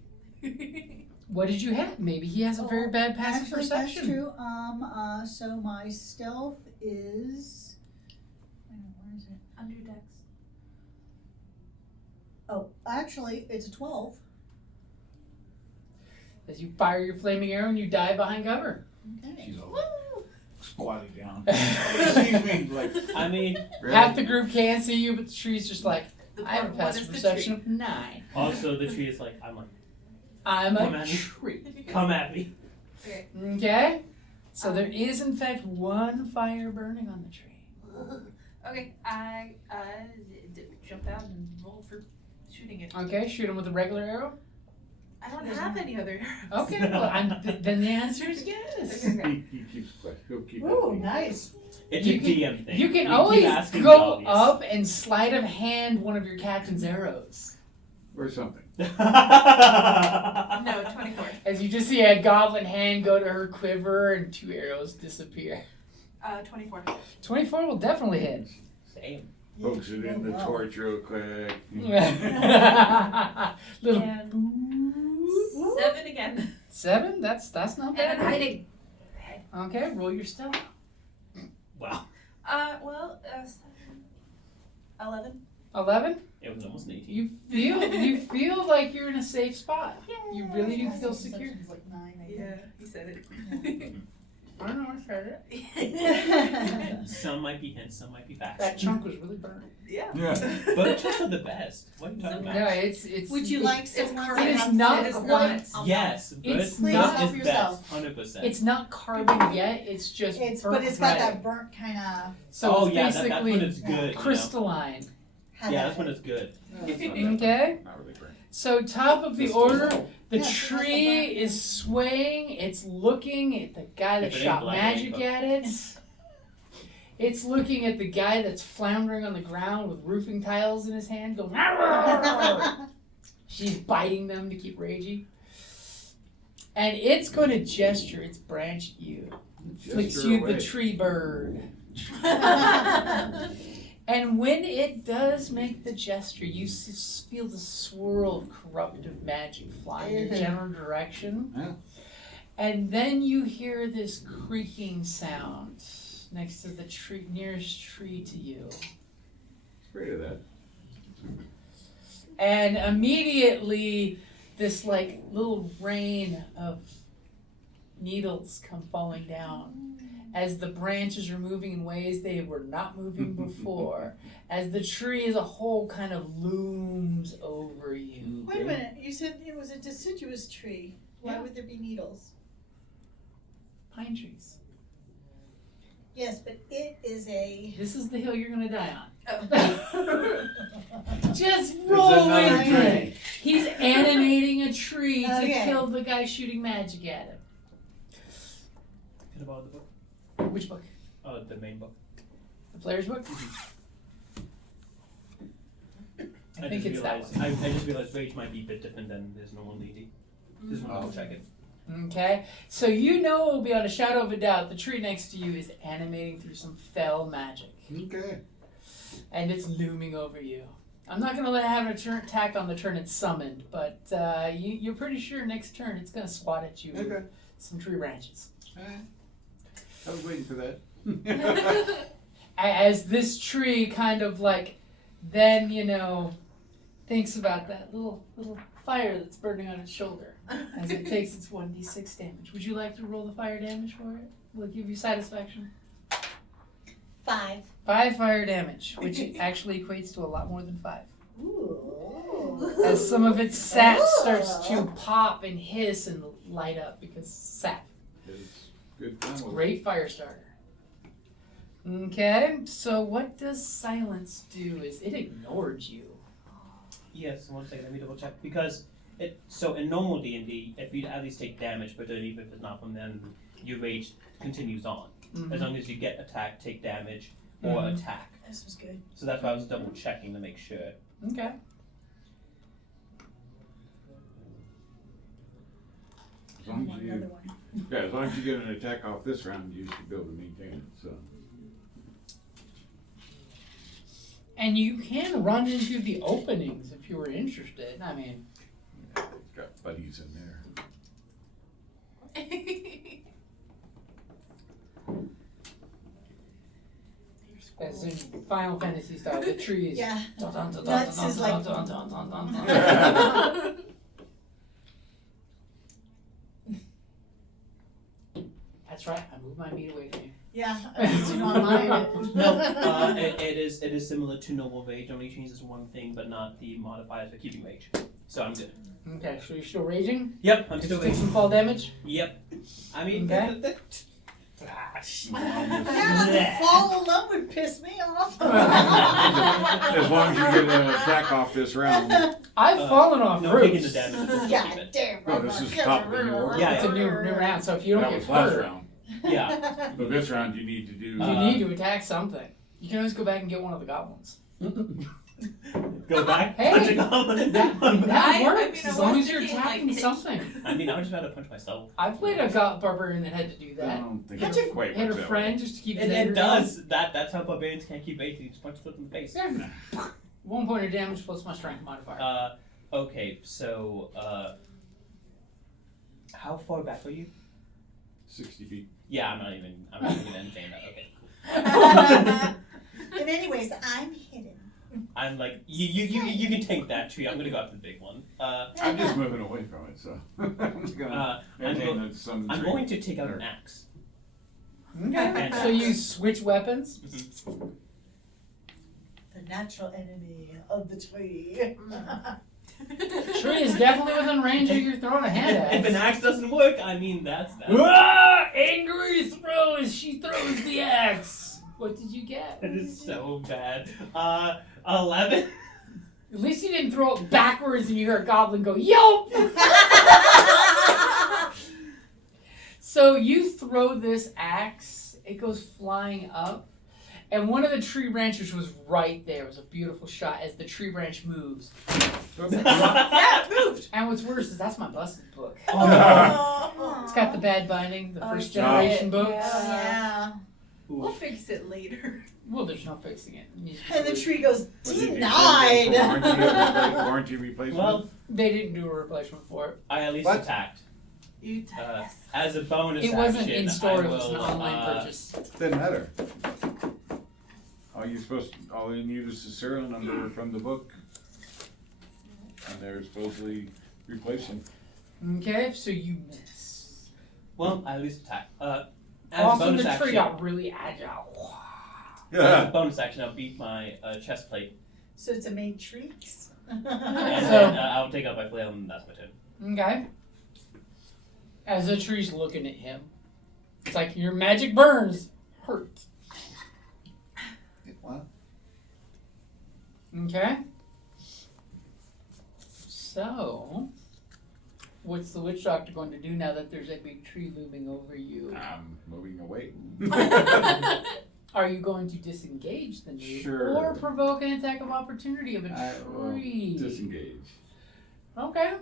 What did you have? Maybe he has a very bad passive Actually, perception. that's true. So my stealth is. Where is it? Under decks. Oh, actually, it's a 12. As you fire your flaming arrow and you dive behind cover. Okay. She's all squatting down. Nobody sees me. Like, I mean, really? Half the group can see you, but the tree's just like, The I have a part- what passive is the perception tree? of 9. also the tree is like, I'm like, I'm Come a at me. tree. come at me. Okay? So there is, in fact, one fire burning on the tree. Okay, I jump out and roll for shooting it. Okay, shoot him with a regular arrow. I don't have any other arrows. Okay, well, then the answer is yes. Okay. He keeps quiet. He'll keep Ooh, asking. nice. It's You a can- DM thing. You can We keep always asking the go obvious. up and sleight of hand one of your captain's arrows. Or something. No, 24. As you just see a goblin hand go to her quiver and 2 arrows disappear. 24. 24 will definitely hit. Same. Pokes it in the torch real quick. Little And boo. 7 again. 7? That's not And I'm bad. hiding. Okay, roll your stealth. Wow. 11. 11? It was almost an 18. You feel like you're in a safe spot. You really do feel secure. Perception's like 9, I think. Yeah, he said it. I don't know, I tried it. Some might be hints, some might be facts. That chunk was really burnt. Yeah. Yeah. But chunks are the best. What are you talking No, about? it's. Would you like It's someone to correct. have not it is quite- Yes, but It's it's Please not- help is yourself. best. 100%. It's not carbon yet. It's just. It's burnt but it's got red. that burnt kind of. So oh it's yeah, that's basically when it's good. you know? crystalline. Yeah, that's when it's good. It's not Okay. bad. Not really burnt. So top of the Just order, the Yeah, so that's tree the burnt. is swaying. It's looking at the guy that If it ain't shot black, it magic ain't at it. It's looking at the guy that's floundering on the ground with roofing tiles in his hand, going. "Arr!" She's biting them to keep raging, and it's going to gesture its branch at you. Flicks Gesture you away. the tree bird. And when it does make the gesture, you feel the swirl of corruptive magic fly in your general direction. Yeah. And then you hear this creaking sound next to the tree, nearest tree to you. Afraid of that. And immediately, this like little rain of needles come falling down as the branches are moving in ways they were not moving before, as the tree as a whole kind of looms over you. Wait a minute. You said it was a deciduous tree. Why Yeah. would there be needles? Pine trees. Yes, but it is a. This is the hill you're gonna die on. Oh. Just It's roll another with tree. it. He's animating a tree to Okay. kill the guy shooting magic at him. What about the book? Which book? Oh, the main book. The player's book? I think it's that one. I just realized Rage might be a bit different than his normal D&D. Just want to double check it. Okay, so you know beyond a shadow of a doubt the tree next to you is animating through some fell magic, Okay. and it's looming over you. I'm not gonna let it have a turn attack on the turn it's summoned, but you're pretty sure next turn it's gonna swat at you with Okay. some tree branches. Alright. I was waiting for that. As this tree kind of like then thinks about that little fire that's burning on its shoulder as it takes its 1d6 damage. Would you like to roll the fire damage for it? Will it give you satisfaction? 5. 5 fire damage, which actually equates to a lot more than 5. Ooh. as some of its sap starts to pop and hiss and light up because sap. It's good fun It's a with great fire starter. Okay, so what does silence do? Is it ignored you? Yes, one second, let me double check. Because so in normal D&D, if you at least take damage, but then even if it's not from them, your rage continues on. As long as you get attacked, take damage, or attack. This was good. So that's why I was double checking to make sure. Okay. As long as Another you, one. yeah, as long as you get an attack off this round, you should be able to maintain it. So. And you can run into the openings if you were interested. I mean, Yeah, it's got buddies in there. as in Final Fantasy style, the trees. Yeah. Dun, dun, dun, Nuts dun, is dun, like- dun, dun, dun, dun, dun. That's right. I moved my meat away from you. Yeah, I just didn't want mine. No, it is similar to normal rage. Only changes one thing, but not the modifiers for keeping rage. So I'm good. Okay, so you're still raging? Yep, I'm Did still you take raging. some fall damage? Yep. I mean, Okay. Yeah, the fall alone would piss me off. As long as you get an attack off this round. I've fallen off no taking the roofs. damage. Just God keep it. damn. No, this is top of the new order. Yeah, It's a new round, so if you don't That get was last hurt, round. Yeah. So this round you need to do. you need to attack something. You can always go back and get one of the goblins. Go back. Hey, punch a goblin. That I works, mean, as I long was as you're thinking, attacking like, something. I mean, I was just about to punch myself. I played a barbarian that had to do I that. don't think Hit it quite Hit works a that friend way. just to keep his It anger down. does. That's how barbarians can't keep rage. You just punch them in the face. Yeah. 1 point of damage plus my strength modifier. Okay, so how far back are you? 60 feet. Yeah, I'm not even gonna entertain that. Okay, cool. And anyways, I'm hidden. I'm like you can take that tree. I'm gonna go after the big one. I'm just moving away from it, so I'm just gonna maintain that some. I'm going to take out an axe. Okay. So you switch weapons. The natural enemy of the tree. Tree is definitely within range of your throwing a hand If an axe. axe doesn't work, I mean that's. Ah, angry throw as she throws the axe. What did you get? That is so bad. 11. At least you didn't throw it backwards and you hear a goblin go, yelp! So you throw this axe, it goes flying up, and one of the tree branches was right there. It was a beautiful shot as the tree branch moves. Yeah, it moved. And what's worse is that's my busted book. Oh. It's got the bad binding, the Oh, first yeah. generation books. Yeah. We'll fix it later. Well, there's no fixing it. You just- And the tree goes, Was it denied. exempt from warranty replacement? Well, They didn't do a replacement for it. I at least What? attacked. You tell us. As a bonus It wasn't action, in store, it I was an will, online purchase. Doesn't matter. All you need is the serial number from the book, and they're supposedly replacing. Okay, so you miss. Well, I at least attack. As a Also, bonus the tree action, got really agile. as a bonus action, I'll beat my chest plate, So it's a matrix. and So- then I'll take out my flail, and that's my turn. Okay. As the tree's looking at him, it's like your magic burns hurt. What? Okay. So, what's the witch doctor going to do now that there's a big tree looming over you? I'm moving away. Are you going to disengage the tree Sure. or provoke an attack of opportunity of a I will tree? disengage. Okay.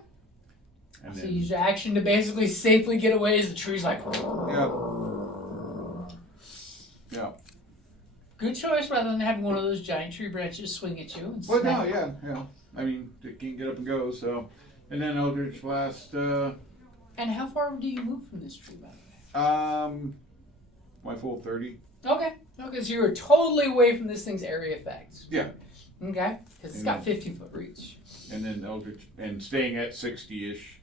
And So then, use your action to basically safely get away as the tree's like. yeah. Good choice rather than having one of those giant tree branches swing at you. And Well, no, smack. yeah. I mean, it can't get up and go, so. And then Eldritch Blast, And how far do you move from this tree, by the way? my full 30. Okay. Okay, so you're totally away from this thing's area effects. Yeah. Okay. Because it's got 15-foot reach. And then Eldritch, and staying at 60-ish.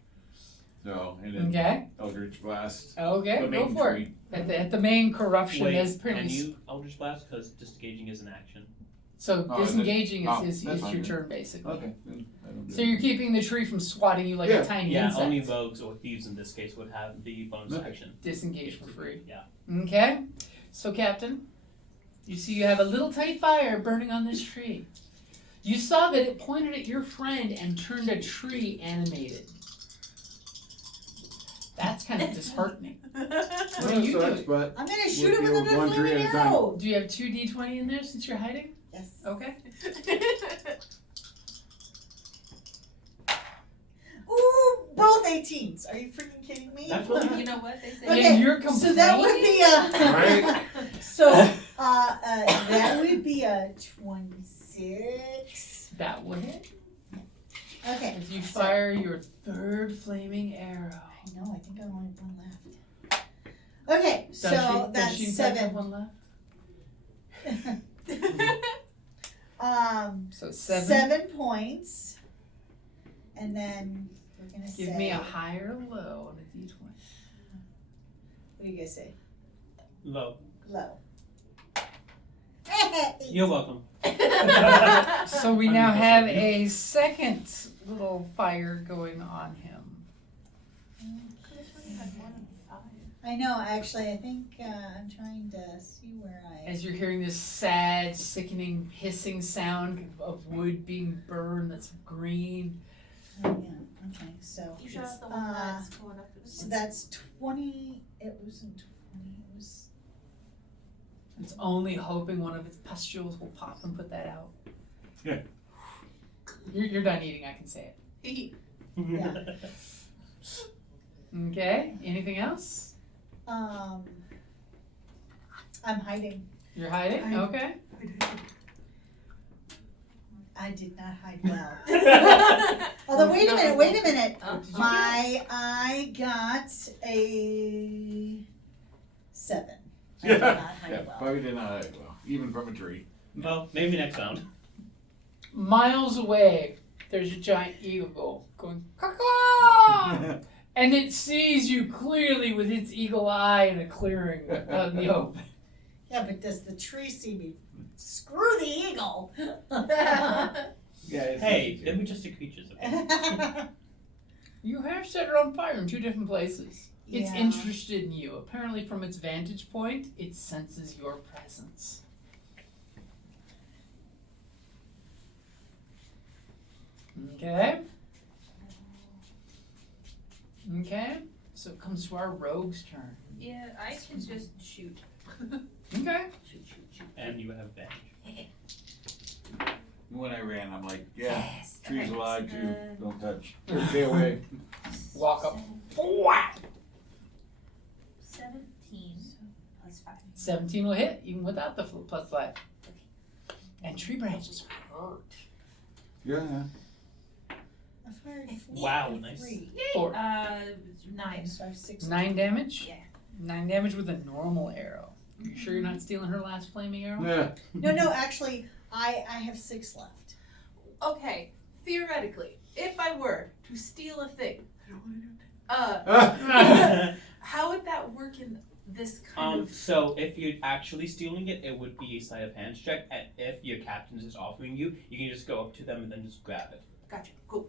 So, and then Okay. Eldritch Blast. Okay, the go main for tree. it. At the main corruption Wait, is can apparently. you Eldritch Blast? Because disengaging is an action. So Oh, is it? disengaging Oh, is that's fine your then. turn, basically. Okay. Then I don't do So it. you're keeping the tree from swatting you like Yeah. a tiny Yeah, insect. only rogues or thieves in this case would have the bonus Okay. action. Disengage for free. Yeah. Okay. So, Captain, you see you have a little tiny fire burning on this tree. You saw that it pointed at your friend and turned a tree animated. That's kind of disheartening. What are you sucks, doing? but I'm gonna We'll shoot him deal with with another one tree flaming at a time. arrow. Do you have 2 d20 in there since you're hiding? Yes. Okay. Ooh, both 18s. Are you freaking kidding me? That's what You know what they say? Okay, And you're so that would be a Right. so that would be a 26. That would hit. Okay. As you fire your 3rd flaming arrow. I know. I think I only have one left. Okay, Does so she, that's does she in fact have 7. one left? So 7. 7 points, and then we're gonna say. Give me a high or low on a d20. What do you guys say? Low. Low. You're welcome. So we now have a second little fire going on him. I know. Actually, I think I'm trying to see where I. As you're hearing this sad, sickening, hissing sound of wood being burned that's green. Oh, yeah. Okay. So. You shot it's, the one that's going up to the So that's 20. It wasn't 20. It was. It's only hoping one of its pustules will pop and put that out. Yeah. You're done eating, I can say it. Yeah. Okay, anything else? I'm hiding. You're hiding? I- Okay. I did not hide well. Although, wait a minute. Oh, did you I got a 7. I did not hide Yeah, well. probably did not hide well, even from a tree. Well, maybe next round. Miles away, there's a giant eagle going, caw. And it sees you clearly with its eagle eye in a clearing out in the open. Yeah, but does the tree see me? Screw the eagle. Yeah, it's Hey, easy then to- we just the creatures. Okay? You have set it on fire in 2 different places. It's Yeah. interested in you. Apparently, from its vantage point, it senses your presence. Okay. Okay. So it comes to our rogue's turn. Yeah, I can just shoot. Okay. Shoot. And you have advantage. When I ran, I'm like, yeah, Yes. trees Okay, alive so too. then- Don't touch. Stay away. Walk up. 17 plus 5. 17 will hit, even without the plus 5. And tree branches hurt. Yeah. I fired 4. Wow, nice. 3. 4. 9. So I have 6. 9 damage? Yeah. 9 damage with a normal arrow. Are you sure you're not stealing her last flaming arrow? Yeah. No, actually, I have 6 left. Okay, theoretically, if I were to steal a thing, how would that work in this kind of? So if you're actually stealing it, it would be a sleight of hands check, and if your captain is offering you, you can just go up to them and then just grab it. Gotcha. Cool.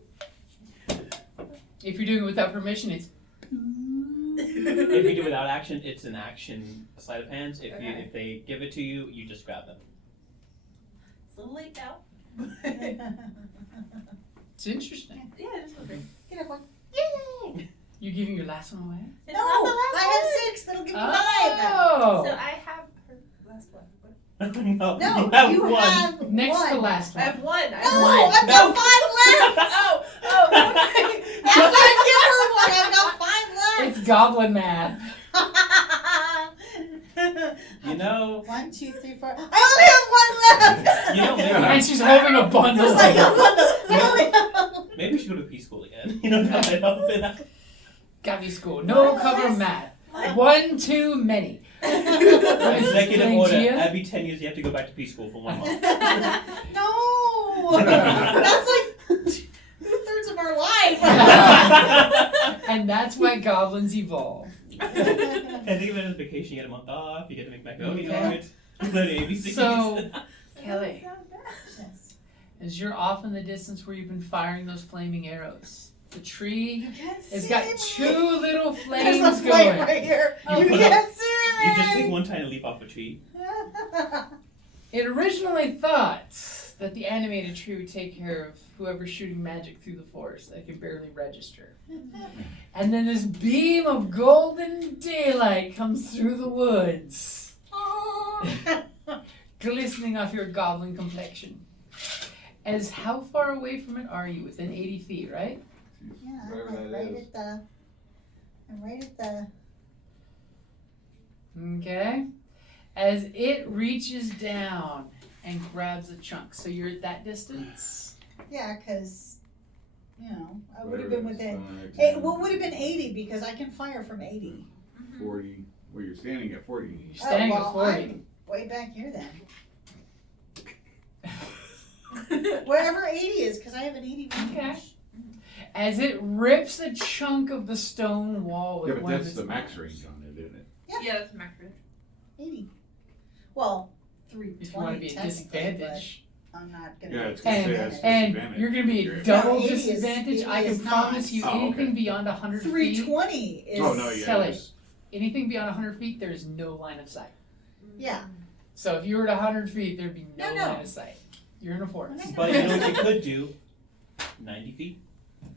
If you're doing it without permission, it's If you do it without action, it's an action sleight of hands. Okay. If they give it to you, you just grab them. It's a little late now. it's interesting. Yeah, just wondering. Get up one. Yay! You giving your last one away? It's No, not the last I have one. 6. That'll give me 5. Oh! So I have her last one. What? No, No, you have one. have Next one. to last I one. have 1. I No, have 1. I've got 5 left. Oh, After I give her 1, I've got 5 left. It's goblin math. You know, 1, 2, 3, 4. I only have 1 left. you know, maybe, And she's holding a bundle. It's like a bundle. I only have. maybe we should go to P-School again. You know, that might help a bit. Gavi school. No What? cover math. 1 too many. Executive order. Gia? Every 10 years you have to go back to P-School for 1 month. No. That's like 2/3 of our life. And that's why goblins evolve. And even on vacation, you get a month off. You get to make macaroni Okay. art. Learn ABCs. So- Kelly, Yes. as you're off in the distance where you've been firing those flaming arrows, the tree You can't has see got me. 2 little There's flames a flame going. right here. You You put can't see me. You just take one tiny leaf off a tree. It originally thought that the animated tree would take care of whoever's shooting magic through the forest that can barely register. And then this beam of golden daylight comes through the woods, glistening off your goblin complexion. As how far away from it are you? Within 80 feet, right? Yeah, Wherever I'm that right is. at the. I'm right at the. Okay. As it reaches down and grabs a chunk. So you're at that distance? Yeah, because, you know, I would have Whatever been it is, within. like Well, would have been 80 because I can fire from 80. 40. Well, you're standing at 40. You're standing well, at 40. I'm way back here then. Wherever 80 is, because I have an 80 range. Okay. As it rips a chunk of the stone wall with Yeah, but one of that's its the max range on it, isn't it? Yeah, that's max range. 80. Well, 320 if you want to be at technically, disadvantage. but I'm not gonna. Yeah, be it's gonna say that's And disadvantage. you're going to be You're- at double No, 80 is- disadvantage. 80 I can is promise not. you Oh, okay. anything beyond 100 feet. 320 is. Oh, no, yeah. Kelly. it's- Anything beyond 100 feet, there is no line of sight. Yeah. So if you were at 100 feet, there'd be no, No. line of sight. You're in a forest. But you know what you could do? 90 feet,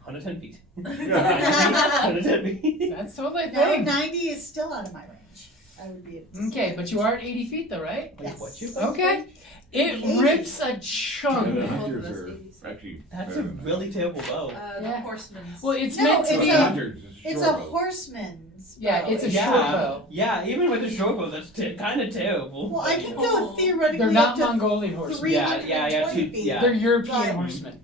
110 feet. 110 feet. That's totally No, fine. 90 is still out of my range. I would be at. Okay, but you are at 80 feet though, right? Yes. What you? Okay. It 80. rips a Yeah, chunk. the Both of hunters us are 80s. actually. That's better a than that. really terrible bow. The Yeah. horseman's. Well, it's No, meant to it's be. The hunters is It's short a bow. horseman's. Yeah, bow. it's a yeah, short bow. Yeah, even with a short bow, that's kind of terrible. Well, I can go Oh. theoretically They're not up to Mongolian horsemen. 320 feet. yeah. They're European Right. horsemen.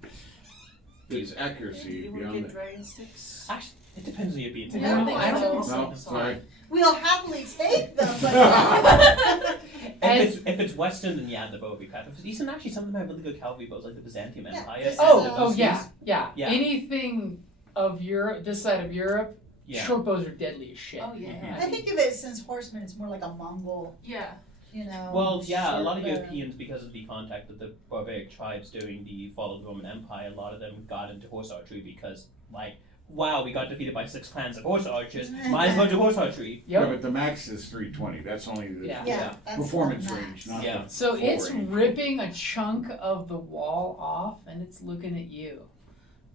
It's accuracy You want to beyond get that. dragon sticks? Actually, it depends on your being. Yeah, I don't I don't think think No, so. sorry. We'll happily take them, but If it's Western, then yeah, the bow would be crap. If it's Eastern, actually, some of them have really good cavalry bows, like the Byzantium Yeah, Empire. this is Oh, yeah. Yeah. Anything of Europe, this side of Europe, Yeah. short bows are deadly as shit. Oh, yeah. I think of it since horsemen, it's more like a Mongol, Yeah. you know. Well, yeah, a short lot of bow. Europeans, because of the contact with the barbaric tribes during the fall of the Roman Empire, a lot of them got into horse archery because, like, wow, we got defeated by 6 clans of horse archers. Might as well do horse archery. Yeah, Yep. but the max is 320. That's only the Yeah. Yeah, that's performance the max. range, not Yeah. the So full it's range. ripping a chunk of the wall off and it's looking at you.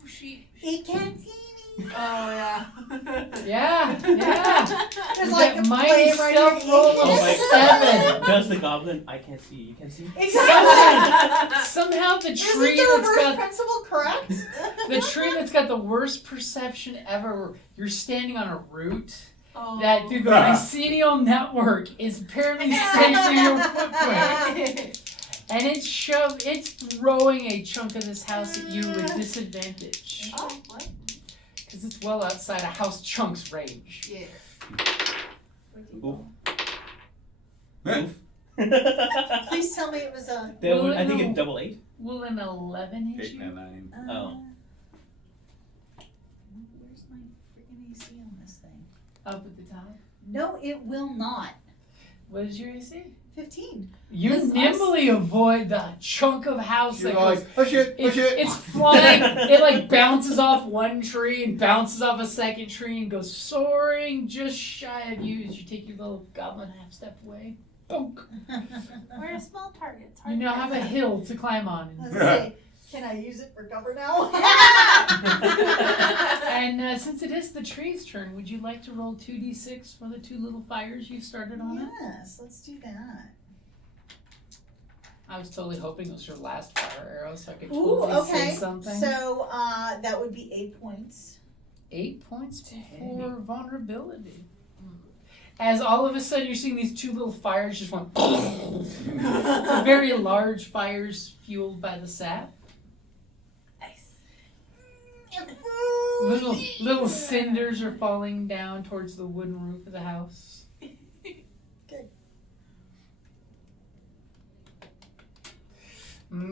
She. It can't see me. Oh, yeah. Yeah. There's With like that a mighty flame right stealth here. roll Oh of my 7. Does the goblin? I can't see. You can see. Exactly. Somehow the Isn't tree the that's reverse got principle correct? the tree that's got the worst perception ever. You're standing on a root Oh. that through the mycelial network is apparently sensing your footprint. And it's throwing a chunk of this house at you with disadvantage. Oh, what? Because it's well outside a house chunk's range. Yeah. Oof. Huh? Please tell me it was a. That would, I think No. it's double 8. Will an 11 hit 8 you? and a 9. Oh. Where's my freaking AC on this thing? Up at the top. No, it will not. What is your AC? 15. You Yes, nimbly avoid the chunk of house You're that like, goes. oh shit, oh shit. It's flying. It like bounces off one tree and bounces off a second tree and goes soaring just shy of you as you take your little goblin half step away. Bonk. We're a small target. It's You hard now to have a get. hill to climb on. I was gonna say, can I use it for cover now? And since it is the tree's turn, would you like to roll 2d6 for the 2 little fires you started on it? Yes, let's do that. I was totally hoping it was your last fire arrow so I could Ooh, totally okay. say something. So that would be 8 points. 8 points for vulnerability. As all of a sudden you're seeing these 2 little fires just went very large fires fueled by the sap. Nice. Little cinders are falling down towards the wooden roof of the house. Good.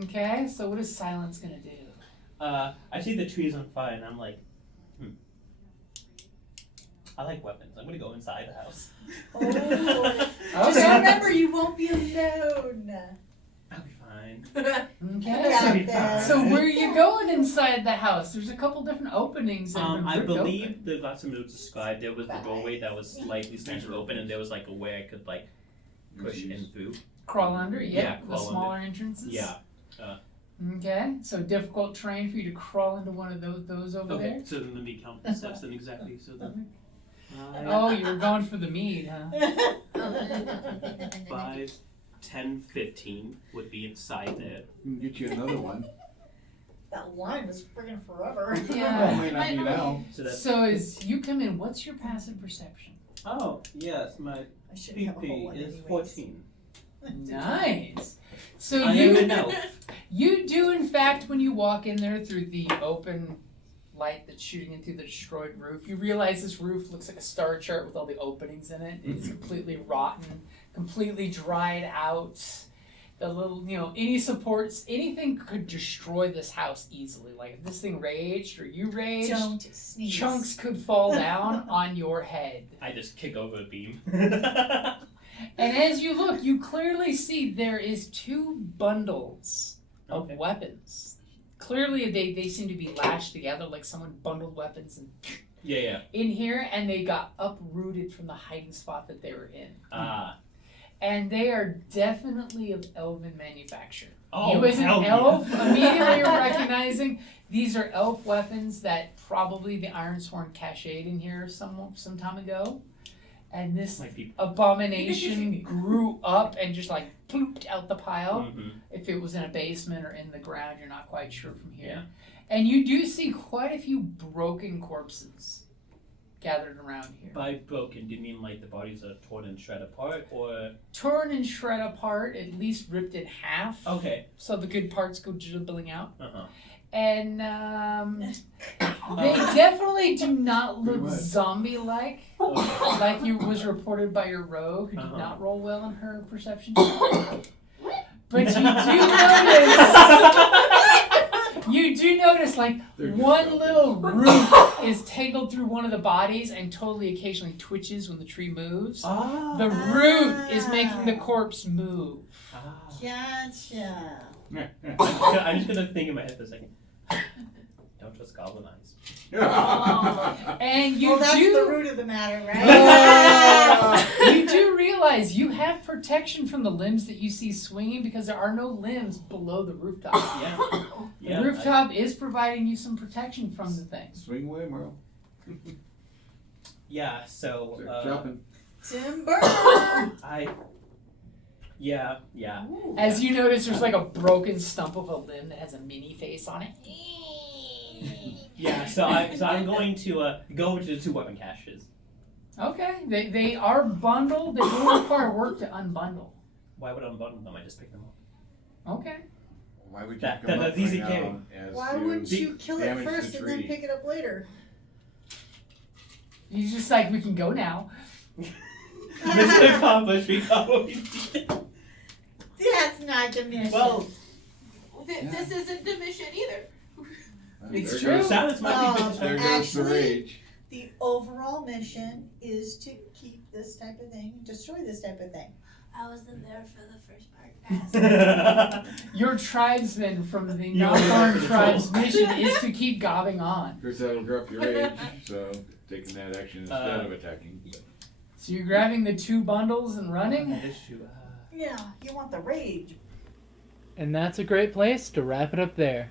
Okay, so what is silence gonna do? I see the trees on fire, and I'm like, I like weapons. I'm gonna go inside the house. Oh, Lord. Just Okay. remember, you won't be alone. I'll be fine. fine. Okay. Got be this. fine. So where are you going inside the house? There's a couple different openings. That have been I ripped believe open. the last time it was described, there was the doorway that was slightly slanted open, and there was like a way I could like push in through. Crawl under, Yeah, the crawl smaller entrances. Yeah. Okay, so difficult terrain for you to crawl into one of those over Okay, there. so then let me count the steps then exactly. So then Oh, you were going for the mead, huh? 5, 10, 15 would be inside there. We can get you another one. That line was friggin' forever. Yeah. Might not be now. So that's So as you come in, what's your passive perception? oh yes, my I should have a whole PP one is anyways. 14. Nice. So I am an elf. you do in fact, when you walk in there through the open light that's shooting into the destroyed roof, you realize this roof looks like a star chart with all the openings in it. It's completely rotten, completely dried out. The little, any supports, anything could destroy this house easily. Like if this thing raged or you raged, Don't sneeze. chunks could fall down on your head. I just kick over a beam. And as you look, you clearly see there is 2 bundles of Okay. weapons. Clearly, they seem to be lashed together, like someone bundled weapons Yeah. in here, and they got uprooted from the hiding spot that they were in. Ah. And they are definitely of elven manufacture. Oh, You as an hell yeah. elf immediately are recognizing these are elf weapons that probably the Ironsworn cached in here some time ago. And this My people. abomination grew up and just like pooped out the pile. Mhm. If it was in a basement or in the ground, you're not quite sure from here. Yeah. And you do see quite a few broken corpses gathered around here. By broken, do you mean like the bodies are torn and shred apart, or? Torn and shred apart, at least ripped in half. Okay. So the good parts go dribbling out. Uh-huh. And they definitely do not Pretty look much. zombie-like, Okay. like you was reported by your rogue, who did Uh-huh. not roll well in her perception. But you do notice, like, They're just one zombies. little root is tangled through one of the bodies and totally occasionally twitches when the tree moves. Ah. The root is making the corpse move. Ah. Gotcha. I'm just gonna think in my head for a second. Don't trust goblin eyes. And you Well, that's do the root of the matter, right? you do realize you have protection from the limbs that you see swinging because there are no limbs below the rooftop. Yeah. The Yeah. rooftop is providing you some protection from the thing. Swing away, Merle. Yeah. So. Start jumping. I. Yeah. As you notice, there's like a broken stump of a limb that has a mini face on it. Yeah. So I'm going to go over to the 2 weapon caches. Okay, they are bundled. They will require work to unbundle. Why would I unbundle them? I just pick them up. Okay. Why would you That- come that's up easy right carry. now as Why to wouldn't you kill it damage the first and then tree? pick it up later? He's just like, we can go now. Mission accomplished. We got what we needed. That's not the mission. Well, This isn't the mission either. It's There true. goes- silence might be Oh, good. There goes the Actually- rage. the overall mission is to keep this type of thing, destroy this type of thing. I wasn't there for the first part. Your tribesman from the You were non-farm there for the tribe's troll. mission is to keep gobbing on. Of course, that'll drop your rage, so taking that action instead of attacking. So you're grabbing the 2 bundles and running? Yeah, you want the rage. And that's a great place to wrap it up there.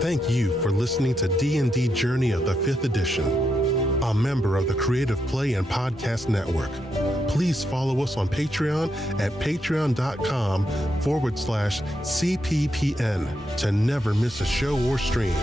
Thank you for listening to D&D Journey of the 5th Edition, a member of the Creative Play and Podcast Network. Please follow us on Patreon at patreon.com/CPPN to never miss a show or stream.